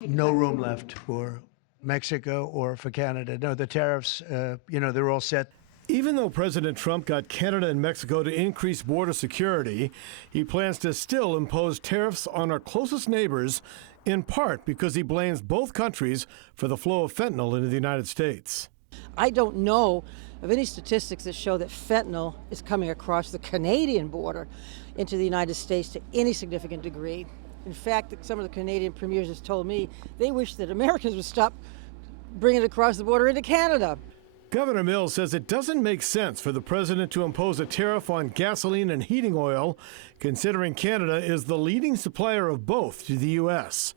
No room left for Mexico or for Canada. No, the tariffs, they're all set. Even though President Trump got Canada and Mexico to increase border security, he plans to still impose tariffs on our closest neighbors, in part because he blames both countries for the flow of fentanyl into the United States. I don't know of any statistics that show that fentanyl is coming across the Canadian border into the United States to any significant degree. In fact, some of the Canadian premiers have told me they wish that Americans would stop bringing it across the border into Canada. Governor Mills says it doesn't make sense for the president to impose a tariff on gasoline and heating oil, considering Canada is the leading supplier of both to the U.S.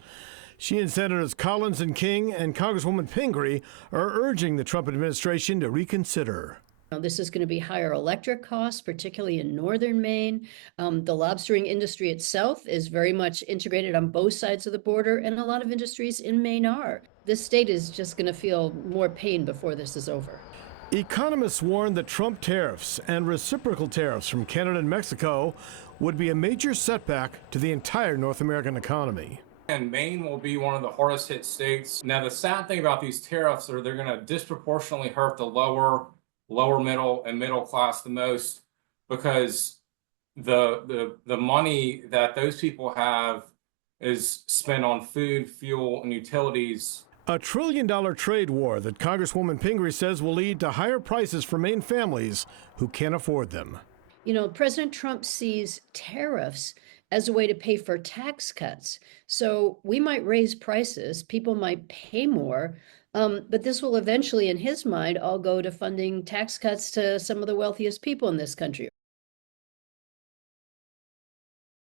She and Senators Collins and King and Congresswoman Pingree are urging the Trump administration to reconsider. This is going to be higher electric costs, particularly in northern Maine. The lobstering industry itself is very much integrated on both sides of the border, and a lot of industries in Maine are. This state is just going to feel more pain before this is over. Economists warn that Trump tariffs and reciprocal tariffs from Canada and Mexico would be a major setback to the entire North American economy. And Maine will be one of the hardest hit states. Now, the sad thing about these tariffs are they're going to disproportionately hurt the lower middle and middle class the most, because the money that those people have is spent on food, fuel, and utilities. A $1 trillion trade war that Congresswoman Pingree says will lead to higher prices for Maine families who can't afford them. President Trump sees tariffs as a way to pay for tax cuts. So we might raise prices, people might pay more, but this will eventually, in his mind, all go to funding tax cuts to some of the wealthiest people in this country.